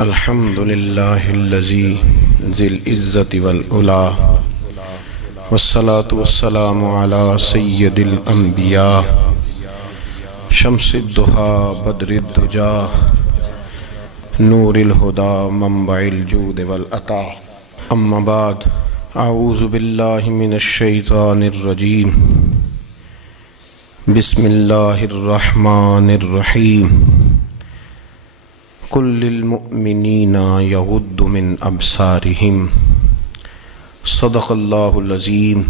الحمد للہ الذی ذی العزت والعلا والصلاة والسلام علی سید الانبیاء شمس الضحی بدر الدجا نور الہدا منبع الجود والعطا اما بعد اعوذ باللہ من الشیطان الرجیم بسم اللہ الرحمن الرحیم قل للمؤمنین یغضوا من ابصارہم صدق اللہ العظیم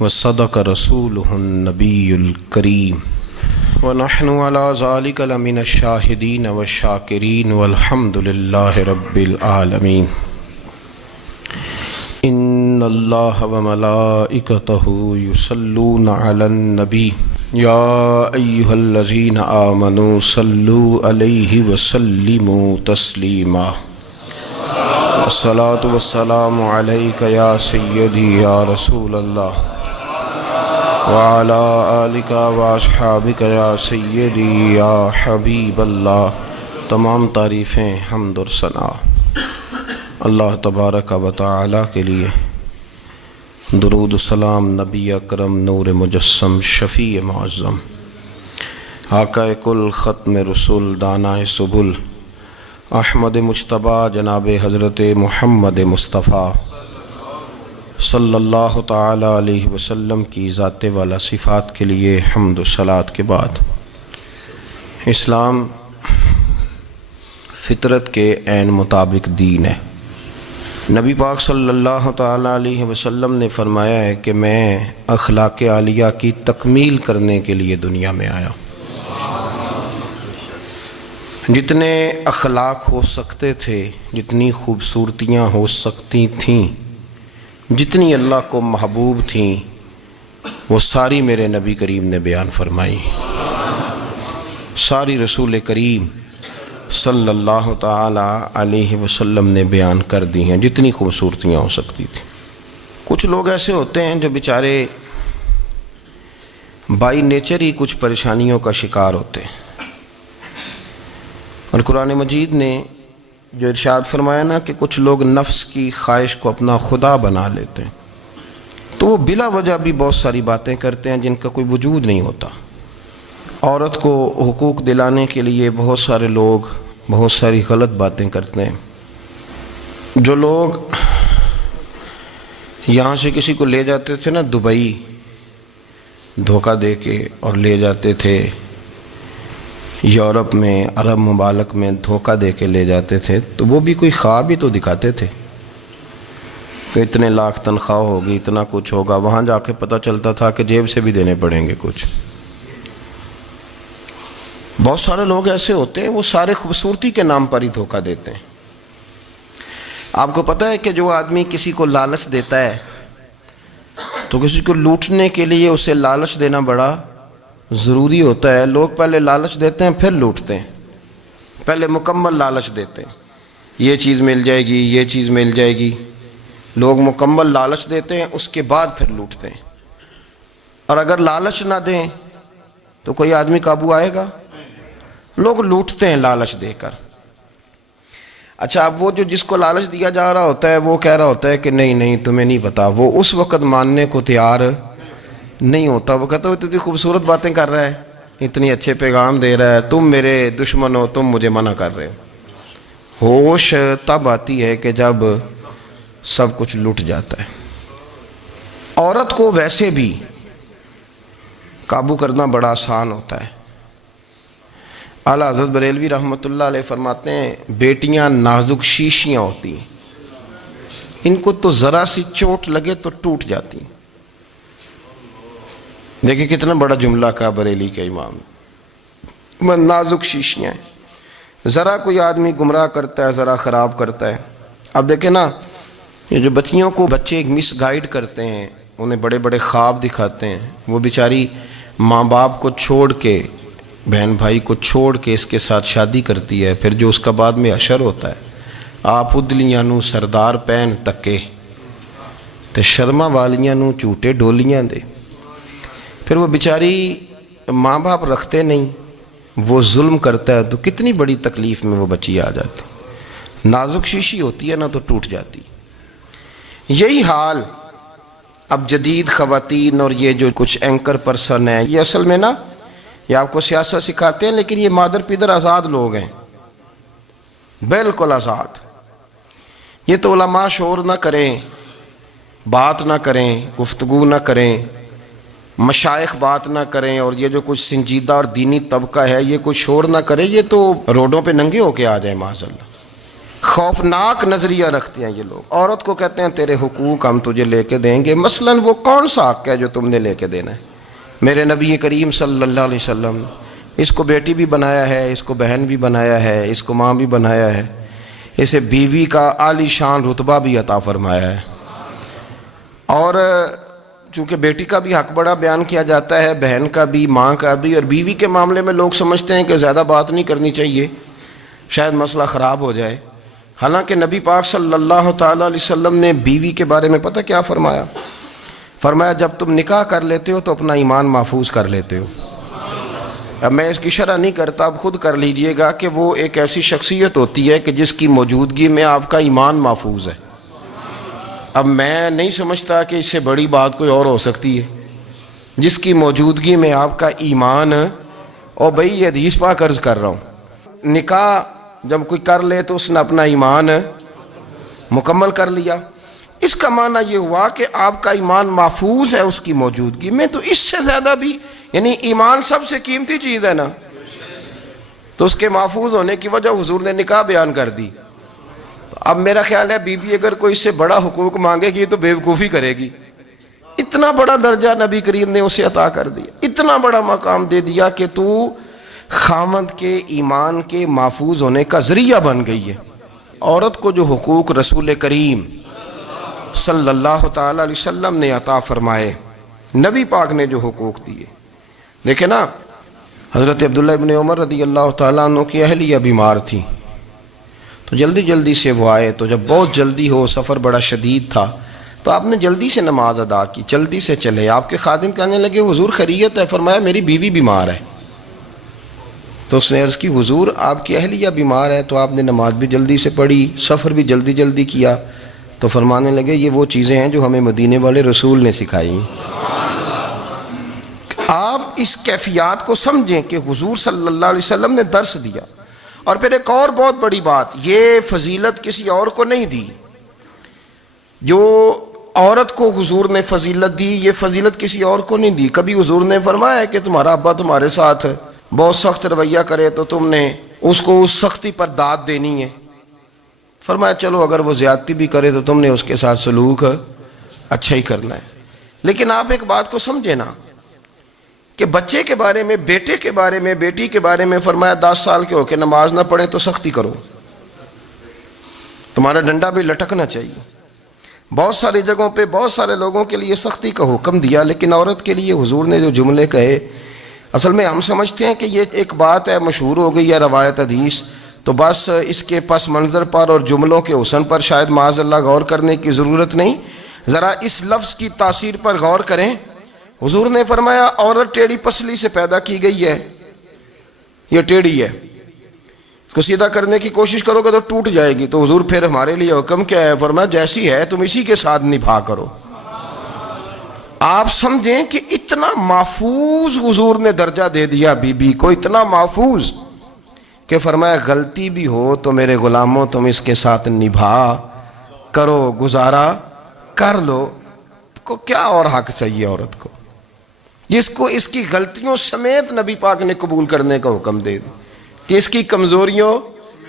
وصدق رسولہ النبی الکریم ونحن علی ذلک لمن الشاہدین والشاکرین والحمد للہ رب العالمین ان اللہ وملائکتہ یصلون علی النبی یا ایہا الذین آمنوا صلوا علیہ وسلموا تسلیما الصلاة والسلام علیک یا سیدی یا رسول اللہ وعلی آلک واصحابک یا سیدی یا حبیب اللہ۔ تمام تعریفیں حمد و ثنا اللہ تبارک و تعالی کے لیے، درود و سلام نبی اکرم نور مجسم شفیع معظم آقا کل ختم رسول دانائے سبل احمد مجتبیٰ جناب حضرت محمد مصطفیٰ صلی اللہ تعالی علیہ وسلم کی ذات والا صفات کے لیے حمد و صلوات کے بعد، اسلام فطرت کے عین مطابق دین ہے۔ نبی پاک صلی اللہ تعالی علیہ وسلم نے فرمایا ہے کہ میں اخلاق عالیہ کی تکمیل کرنے کے لیے دنیا میں آیا۔ جتنے اخلاق ہو سکتے تھے، جتنی خوبصورتیاں ہو سکتی تھیں، جتنی اللہ کو محبوب تھیں، وہ ساری میرے نبی کریم نے بیان فرمائی، ساری رسول کریم صلی اللہ تعالی علیہ وسلم نے بیان کر دی ہیں، جتنی خوبصورتیاں ہو سکتی تھیں۔ کچھ لوگ ایسے ہوتے ہیں جو بیچارے بائی نیچر ہی کچھ پریشانیوں کا شکار ہوتے ہیں، اور قرآن مجید نے جو ارشاد فرمایا نا کہ کچھ لوگ نفس کی خواہش کو اپنا خدا بنا لیتے ہیں، تو وہ بلا وجہ بھی بہت ساری باتیں کرتے ہیں جن کا کوئی وجود نہیں ہوتا۔ عورت کو حقوق دلانے کے لیے بہت سارے لوگ بہت ساری غلط باتیں کرتے ہیں۔ جو لوگ یہاں سے کسی کو لے جاتے تھے نا دبئی، دھوکہ دے کے اور لے جاتے تھے یورپ میں، عرب ممالک میں دھوکہ دے کے لے جاتے تھے، تو وہ بھی کوئی خواب ہی تو دکھاتے تھے کہ اتنے لاکھ تنخواہ ہوگی، اتنا کچھ ہوگا۔ وہاں جا کے پتہ چلتا تھا کہ جیب سے بھی دینے پڑیں گے کچھ۔ بہت سارے لوگ ایسے ہوتے ہیں، وہ سارے خوبصورتی کے نام پر ہی دھوکہ دیتے ہیں۔ آپ کو پتہ ہے کہ جو آدمی کسی کو لالچ دیتا ہے تو کسی کو لوٹنے کے لیے اسے لالچ دینا بڑا ضروری ہوتا ہے۔ لوگ پہلے لالچ دیتے ہیں پھر لوٹتے ہیں، پہلے مکمل لالچ دیتے ہیں، یہ چیز مل جائے گی، یہ چیز مل جائے گی۔ لوگ مکمل لالچ دیتے ہیں، اس کے بعد پھر لوٹتے ہیں۔ اور اگر لالچ نہ دیں تو کوئی آدمی قابو آئے گا؟ لوگ لوٹتے ہیں لالچ دے کر۔ اچھا، اب وہ جو جس کو لالچ دیا جا رہا ہوتا ہے وہ کہہ رہا ہوتا ہے کہ نہیں نہیں تمہیں نہیں پتا، وہ اس وقت ماننے کو تیار نہیں ہوتا۔ وہ کہتا ہے اتنی خوبصورت باتیں کر رہا ہے، اتنی اچھے پیغام دے رہا ہے، تم میرے دشمن ہو، تم مجھے منع کر رہے ہو۔ ہوش تب آتی ہے کہ جب سب کچھ لٹ جاتا ہے۔ عورت کو ویسے بھی قابو کرنا بڑا آسان ہوتا ہے۔ اعلیٰ حضرت بریلوی رحمۃ اللہ علیہ فرماتے ہیں بیٹیاں نازک شیشیاں ہوتی ہیں، ان کو تو ذرا سی چوٹ لگے تو ٹوٹ جاتی ہیں۔ دیکھیں کتنا بڑا جملہ کہا بریلی کے امام، نازک شیشیاں ہیں۔ ذرا کوئی آدمی گمراہ کرتا ہے، ذرا خراب کرتا ہے۔ اب دیکھیں نا، یہ جو بچیوں کو بچے مس گائیڈ کرتے ہیں، انہیں بڑے بڑے خواب دکھاتے ہیں، وہ بیچاری ماں باپ کو چھوڑ کے، بہن بھائی کو چھوڑ کے اس کے ساتھ شادی کرتی ہے۔ پھر جو اس کا بعد میں حشر ہوتا ہے، آپ ادلیاں نو سردار پہن تکے تے شرما والیاں نو جھوٹے ڈولیاں دے۔ پھر وہ بیچاری ماں باپ رکھتے نہیں، وہ ظلم کرتا ہے تو کتنی بڑی تکلیف میں وہ بچی آ جاتی۔ نازک شیشی ہوتی ہے نا تو ٹوٹ جاتی. یہی حال اب جدید خواتین اور یہ جو کچھ اینکر پرسن ہیں، یہ اصل میں نا یہ آپ کو سیاست سکھاتے ہیں، لیکن یہ مادر پیدر آزاد لوگ ہیں، بالکل آزاد. یہ تو علماء شور نہ کریں، بات نہ کریں، گفتگو نہ کریں، مشائخ بات نہ کریں، اور یہ جو کچھ سنجیدہ اور دینی طبقہ ہے یہ کچھ شور نہ کرے، یہ تو روڈوں پہ ننگے ہو کے آ جائیں معاذ اللہ. خوفناک نظریہ رکھتے ہیں یہ لوگ. عورت کو کہتے ہیں تیرے حقوق ہم تجھے لے کے دیں گے. مثلاً وہ کون سا حق ہے جو تم نے لے کے دینا ہے؟ میرے نبی کریم صلی اللہ علیہ وسلم اس کو بیٹی بھی بنایا ہے، اس کو بہن بھی بنایا ہے، اس کو ماں بھی بنایا ہے، اسے بیوی کا عالی شان رتبہ بھی عطا فرمایا ہے. اور چونکہ بیٹی کا بھی حق بڑا بیان کیا جاتا ہے، بہن کا بھی، ماں کا بھی. اور بیوی کے معاملے میں لوگ سمجھتے ہیں کہ زیادہ بات نہیں کرنی چاہیے، شاید مسئلہ خراب ہو جائے. حالانکہ نبی پاک صلی اللہ تعالیٰ علیہ وسلم نے بیوی کے بارے میں پتہ کیا فرمایا؟ فرمایا جب تم نکاح کر لیتے ہو تو اپنا ایمان محفوظ کر لیتے ہو. اب میں اس کی شرح نہیں کرتا، اب خود کر لیجئے گا کہ وہ ایک ایسی شخصیت ہوتی ہے کہ جس کی موجودگی میں آپ کا ایمان محفوظ ہے. اب میں نہیں سمجھتا کہ اس سے بڑی بات کوئی اور ہو سکتی ہے، جس کی موجودگی میں آپ کا ایمان. اور بھئی یہ حدیث پاک عرض کر رہا ہوں، نکاح جب کوئی کر لے تو اس نے اپنا ایمان مکمل کر لیا. اس کا معنی یہ ہوا کہ آپ کا ایمان محفوظ ہے اس کی موجودگی میں. تو اس سے زیادہ بھی، یعنی ایمان سب سے قیمتی چیز ہے نا، تو اس کے محفوظ ہونے کی وجہ حضور نے نکاح بیان کر دی. اب میرا خیال ہے بی بی اگر کوئی اس سے بڑا حقوق مانگے گی تو بیوقوفی کرے گی. اتنا بڑا درجہ نبی کریم نے اسے عطا کر دیا، اتنا بڑا مقام دے دیا کہ تو خامند کے ایمان کے محفوظ ہونے کا ذریعہ بن گئی ہے. عورت کو جو حقوق رسول کریم صلی اللہ تعالیٰ علیہ وسلم نے عطا فرمائے، نبی پاک نے جو حقوق دیے، دیکھیں نا، حضرت عبداللہ ابن عمر رضی اللہ تعالیٰ عنہ کی اہلیہ بیمار تھی تو جلدی سے وہ آئے. تو جب بہت جلدی ہو، سفر بڑا شدید تھا، تو آپ نے جلدی سے نماز ادا کی، جلدی سے چلے. آپ کے خادم کہنے لگے حضور خیریت ہے؟ فرمایا میری بیوی بیمار ہے. تو اس نے عرض کی حضور آپ کی اہلیہ بیمار ہے. تو آپ نے نماز بھی جلدی سے پڑھی، سفر بھی جلدی کیا. تو فرمانے لگے یہ وہ چیزیں ہیں جو ہمیں مدینے والے رسول نے سکھائی. آپ اس کیفیات کو سمجھیں کہ حضور صلی اللہ علیہ وسلم نے درس دیا. اور پھر ایک اور بہت بڑی بات، یہ فضیلت کسی اور کو نہیں دی. جو عورت کو حضور نے فضیلت دی، یہ فضیلت کسی اور کو نہیں دی. کبھی حضور نے فرمایا کہ تمہارا ابا تمہارے ساتھ بہت سخت رویہ کرے تو تم نے اس کو اس سختی پر داد دینی ہے. فرمایا چلو اگر وہ زیادتی بھی کرے تو تم نے اس کے ساتھ سلوک اچھا ہی کرنا ہے. لیکن آپ ایک بات کو سمجھے نا کہ بچے کے بارے میں، بیٹے کے بارے میں، بیٹی کے بارے میں فرمایا 10 سال کے ہو کے نماز نہ پڑھیں تو سختی کرو، تمہارا ڈنڈا بھی لٹکنا چاہیے. بہت ساری جگہوں پہ بہت سارے لوگوں کے لیے سختی کا حکم دیا، لیکن عورت کے لیے حضور نے جو جملے کہے، اصل میں ہم سمجھتے ہیں کہ یہ ایک بات ہے، مشہور ہو گئی ہے روایت حدیث، تو بس اس کے پس منظر پر اور جملوں کے حسن پر شاید معاذ اللہ غور کرنے کی ضرورت نہیں. ذرا اس لفظ کی تاثیر پر غور کریں. حضور نے فرمایا عورت ٹیڑھی پسلی سے پیدا کی گئی ہے، یہ ٹیڑھی ہے، اس کو سیدھا کرنے کی کوشش کرو گے تو ٹوٹ جائے گی. تو حضور پھر ہمارے لیے حکم کیا ہے؟ فرمایا جیسی ہے تم اسی کے ساتھ نبھا کرو. آپ سمجھیں کہ اتنا محفوظ حضور نے درجہ دے دیا بی بی کو، اتنا محفوظ کہ فرمایا غلطی بھی ہو تو میرے غلاموں تم اس کے ساتھ نبھا کرو، گزارا کر لو. کو کیا اور حق چاہیے عورت کو، جس کو اس کی غلطیوں سمیت نبی پاک نے قبول کرنے کا حکم دے دی کہ اس کی کمزوریوں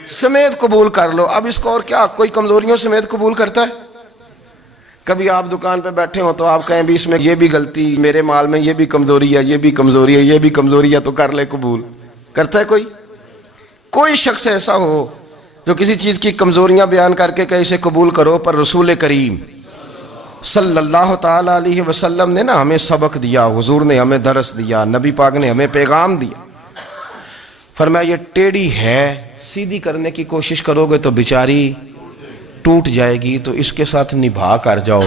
سمیت قبول کر لو. اب اس کو اور کیا کوئی کمزوریوں سمیت قبول کرتا ہے؟ کبھی آپ دکان پہ بیٹھے ہو تو آپ کہیں بھی اس میں یہ بھی غلطی، میرے مال میں یہ بھی کمزوری ہے، یہ بھی کمزوری ہے، یہ بھی کمزوری ہے، تو کر لے قبول. کرتا ہے کوئی؟ کوئی شخص ایسا ہو جو کسی چیز کی کمزوریاں بیان کر کے کہ اسے قبول کرو؟ پر رسول کریم صلی اللہ تعالیٰ علیہ وسلم نے نا ہمیں سبق دیا، حضور نے ہمیں درس دیا، نبی پاک نے ہمیں پیغام دیا. فرمایا یہ ٹیڑھی ہے، سیدھی کرنے کی کوشش کرو گے تو بیچاری ٹوٹ جائے گی، تو اس کے ساتھ نبھا کر جاؤ.